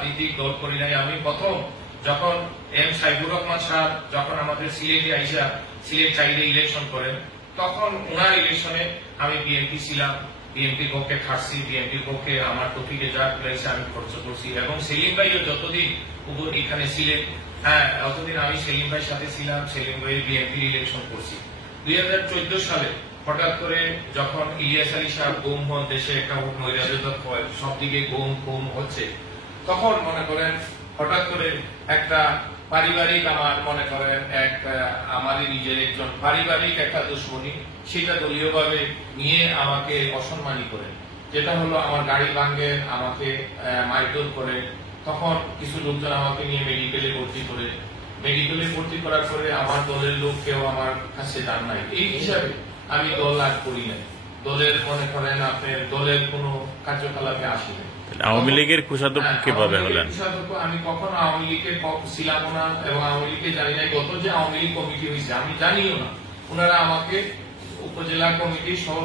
রাজনীতিক দল করি নাই। আমি প্রথম যখন এম সাইবুর রহমান সাহ যখন আমাদের সিলেটে আইসা সিলেট চাইলে ইলেকশন করেন, তখন ওনার ইলেকশনে আমি বিএনপি ছিলাম। বিএনপির পক্ষে খাটছি বিএনপির পক্ষে আমার টপিকে যা রয়েছে আমি খরচ করছি। এবং সেলিম ভাইও যতদিন এখানে ছিলেন হ্যাঁ ততদিন আমি সেলিম ভাইয়ের সাথে ছিলাম, সেলিম ভাই বিএনপি ইলেকশন করছি। দুই হাজার চোদ্দ সালে হঠাৎ করে যখন ইলিয়াস আলী সাহেব গুম হন, দেশে একটা হয় সব দিকে গুম গুম হচ্ছে। তখন মনে করেন, হঠাৎ করে একটা পারিবারিক আমার মনে করেন, এক আমারই নিজের একজন পারিবারিক একটা দুশ্মনী, সেটা দলীয়ভাবে নিয়ে আমাকে অসম্মানী করে। যেটা হলো, আমার গাড়ি ভাঙ্গে আমাকে মারধর করে। তখন কিছু লোকজন আমাকে নিয়ে মেডিকেলে ভর্তি করে। মেডিকেলে ভর্তি করার পরে আমার দলের লোক কেউ আমার কাছে যান নাই। এই হিসাবে আমি দল আর করি নাই। দলের মনে করেন আপনার দলের কোনো কার্যকলাপে আসি নাই আওয়ামী লীগের কুষাধ্যক্ষ হ্যাঁ, কীভাবে হলেন? আমি কখনো আওয়ামী লীগের ছিলাম না এবং আওয়ামী লীগকে জানি নাই গত যে আওয়ামী লীগ কমিটি হয়েছে আমি জানিও না। ওনারা আমাকে উপজেলা কমিটি সহ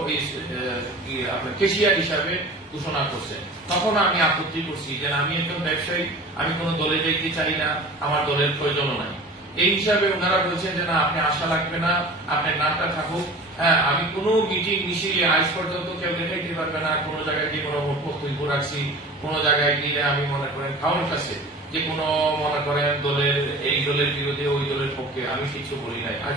আপনার কেশিয়ার হিসাবে ঘোষণা করছে তখন আমি আপত্তি করছি যে আমি একজন ব্যবসায়ী আমি কোনো দলে যাইতে চাই না আমার দলের প্রয়োজনও নাই। এই হিসাবে ওনারা বলছেন যে, না, আপনি আশা লাগবে না আপনার নামটা থাকুক। হ্যাঁ আমি কোনো মিটিং মিছিলে আজ পর্যন্ত কেউ দেখাইতে পারবে না, কোনো জায়গায় গিয়ে কোনো বক্তব্য রাখছি, কোনো জায়গায় গিয়ে আমি মনে করেন খাওয়ার কাছে, যে কোনো মনে করেন দলের এই দলের বিরুদ্ধে ওই দলের পক্ষে, আমি কিছু বলি নাই। আজ